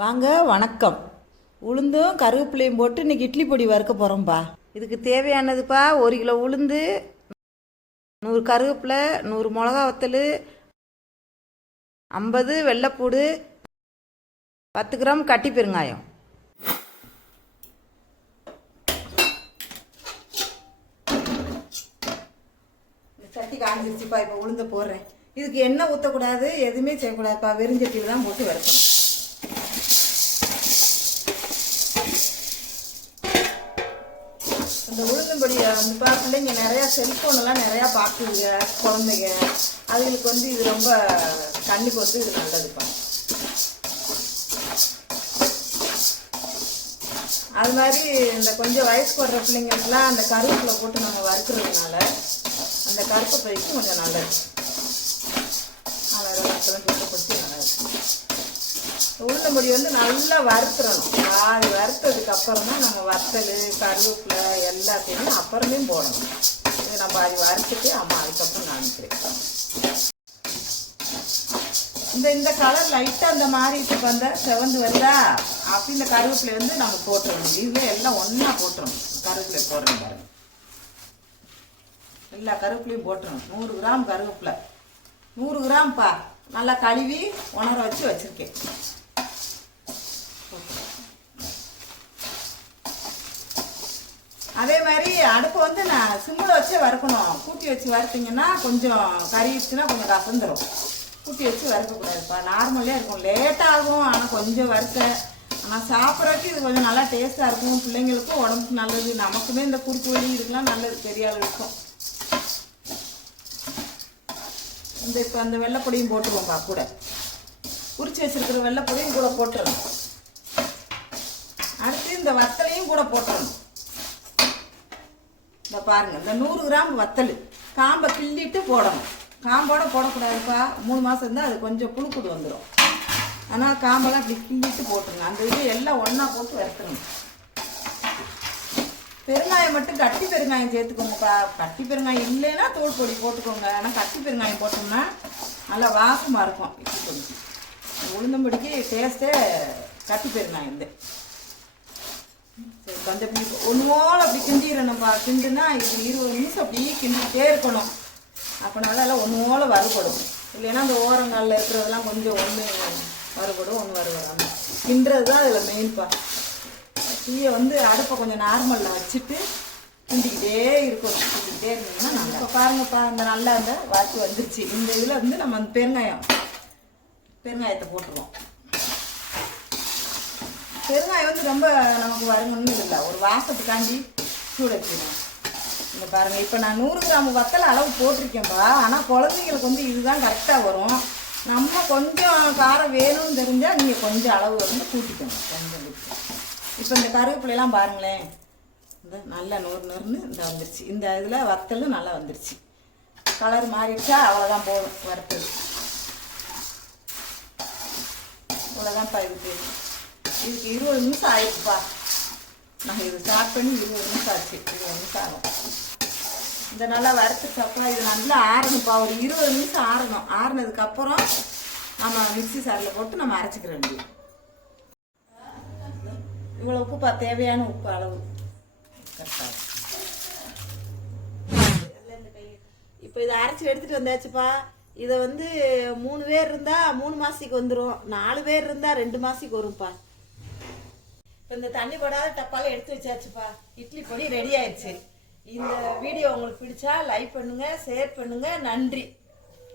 வாங்க வணக்கம். உளுந்தும் கருவேப்பிலையும் போட்டு இன்றைக்கி இட்லி பொடி வறுக்க போகிறோம்ப்பா. இதுக்கு தேவையானதுப்பா 1 கிலோ உளுந்து, 100 கருவேப்பிலை, 100 மிளகா வத்தல், 50 வெள்ளைப்பூடு, 10 கிராம் கட்டி பெருங்காயம். சட்டி காஞ்சிருச்சுப்பா. இப்போ உளுந்த போடுறேன். இதுக்கு எண்ணெய் ஊற்றக்கூடாது, எதுவுமே செய்யக்கூடாதுப்பா. வெறுஞ்சட்டியில் தான் போட்டு வறுக்கணும். இந்த உளுந்தம்படியை வந்துப்பா பிள்ளைங்க நிறையா செல்ஃபோனெல்லாம் நிறையா பார்க்குதுங்க, குழந்தைங்க. அதுகளுக்கு இது ரொம்ப கண்ணுக்கு இது நல்லதுப்பா. அது மாதிரி இந்த கொஞ்சம் வயசுக்கு வர்ற பிள்ளைங்களுக்குலாம் அந்த கருவேப்பிலை போட்டு நம்ம வறுக்கிறதுனால அந்த கருப்பு பைக்கும் கொஞ்சம் நல்லது. சுத்தப்படுத்தி நல்லது. உளுந்தம்படி நல்லா வறுத்துடணும். அது வறுத்ததுக்கு அப்புறம் தான் நம்ம வத்தல், கருவேப்பிலை எல்லாத்தையுமே அப்புறமே போடணும். இது நம்ம அது வறுத்துட்டு அதுக்கப்புறம் காமிக்கிறேன். இந்த கலர் லைட்டாக அந்த மாதிரி இப்போ அந்த செவந்து வருதா அப்படி இந்த கருவேப்பிலை நம்ம போட்டுடணும். இதில் எல்லாம் ஒன்றா போட்டுடணும். கருவேப்பிலை போடுறோம் பாருங்க. எல்லா கருவேப்பிலையும் போட்டுடணும். 100 கிராம் கருவேப்பிலை, 100 கிராம்ப்பா. நல்லா கழுவி உணர வச்சுருக்கேன். அதே மாதிரி அடுப்பை நான் சிம்மில் வச்சே வறுக்கணும். கூட்டி வச்சு வறுத்தீங்கன்னா கொஞ்சம் கறிச்சுன்னா கொஞ்சம் கசந்துடும். கூட்டி வச்சு வறுக்கக்கூடாதுப்பா. நார்மலே இருக்கும். லேட்டாகும், ஆனால் கொஞ்சம் வறுத்த. ஆனால் சாப்பிட்றதுக்கு இது கொஞ்சம் நல்லா டேஸ்ட்டாக இருக்கும். பிள்ளைங்களுக்கும் உடம்புக்கு நல்லது. நமக்குமே இந்த குறுக்கு வலி இதுக்கெலாம் நல்லது. பெரிய அளவு இருக்கும். இப்போ அந்த வெள்ளைப்பொடியும் போட்டுருவோம்ப்பா. கூட உரிச்சு வச்சிருக்கிற வெள்ளைப்பொடியும் கூட போட்டுடணும். அடுத்து இந்த வத்தலையும் கூட போட்டுடணும். இந்த பாருங்கள், இந்த 100 கிராம் வத்தல் காம்பை கிள்ளிட்டு போடணும். காம்போட போடக்கூடாதுப்பா. 3 மாதம் இருந்தால் அது கொஞ்சம் புழுக்குடு வந்துடும். ஆனால் காம்பெல்லாம் இப்படி கிள்ளிட்டு போட்டுருங்க. அந்த இது எல்லாம் ஒன்றா போட்டு வறுத்துருங்க. பெருங்காயம் மட்டும் கட்டி பெருங்காயம் சேர்த்துக்கோங்கப்பா. கட்டி பெருங்காயம் இல்லைன்னா தோல் பொடி போட்டுக்கோங்க. ஆனால் கட்டி பெருங்காயம் போட்டோம்னா நல்லா வாசமாக இருக்கும். இட்லி பொடி உளுந்தம்படிக்கு டேஸ்ட்டே கட்டி பெருங்காயம். சரி, கொஞ்சம் ஒன்றோடு அப்படி கிண்டிடணும்ப்பா. கிண்டுனா இது 20 நிமிஷம் அப்படியே கிண்டிகிட்டே இருக்கணும். அப்படினால எல்லாம் ஒன்றோட வறுபடும். இல்லைன்னா அந்த ஓரங்காலில் இருக்கிறதெல்லாம் கொஞ்சம் ஒன்று வறுபடும், ஒன்று வறுபடாமல். கிண்டுறது தான் அதில் மெயின்ப்பா. தீயை அடுப்பை கொஞ்சம் நார்மலில் வச்சுட்டு கிண்டிக்கிட்டே இருக்கணும். கிண்டிக்கிட்டே இருந்தீங்கன்னா நல்லா. இப்போ பாருங்கப்பா, அந்த நல்லா அந்த வறுத்து வந்துருச்சு. இந்த இதில் நம்ம அந்த பெருங்காயத்தை போட்டுருவோம். பெருங்காயம் ரொம்ப நமக்கு வருங்கன்னு இல்லை, ஒரு வாசத்துக்காண்டி சூட வச்சுக்கணும். இந்த பாருங்கள், இப்போ நான் 100 கிராம் வத்தல் அளவு போட்டிருக்கேன்ப்பா. ஆனால் குழந்தைங்களுக்கு இதுதான் கரெக்டாக வரும். நம்ம கொஞ்சம் காரம் வேணும்னு தெரிஞ்சால் நீங்கள் கொஞ்சம் அளவு கூட்டிக்கணும். கொஞ்சம் இப்போ இந்த கருவேப்பிலையெல்லாம் பாருங்களேன், இந்த நல்லா நொறுன்னு இந்த வந்துருச்சு. இந்த இதில் வத்தலும் நல்லா வந்துருச்சு. கலர் மாறிடுச்சா அவ்வளோதான் போதும். வறுத்தது அவ்வளோதான்ப்பா. இதுக்கு 20 நிமிஷம் ஆயிடுச்சுப்பா. நாங்கள் இது ஸ்டார்ட் பண்ணி 20 நிமிஷம் ஆச்சு. 20 நிமிஷம் ஆகும். இந்த நல்லா வறுத்துச்சப்பா. இது நல்லா ஆறணும்ப்பா. ஒரு 20 நிமிஷம் ஆறணும். ஆறுனதுக்கப்புறம் நம்ம மிக்சி சாரில் போட்டு நம்ம அரைச்சிக்கிற வேண்டியது. இவ்வளோ உப்புப்பா, தேவையான உப்பு அளவு கரெக்டாக. இப்போ இதை அரைச்சி எடுத்துகிட்டு வந்தாச்சுப்பா. இதை 3 பேர் இருந்தால் 3 மாதத்துக்கு வந்துடும். 4 பேர் இருந்தால் 2 மாதத்துக்கு வரும்ப்பா. இப்போ இந்த தண்ணி போடாத டப்பால எடுத்து வச்சாச்சுப்பா. இட்லி பொடி ரெடி ஆயிடுச்சு. இந்த வீடியோ உங்களுக்கு பிடிச்சா லைக் பண்ணுங்கள், ஷேர் பண்ணுங்கள். நன்றி.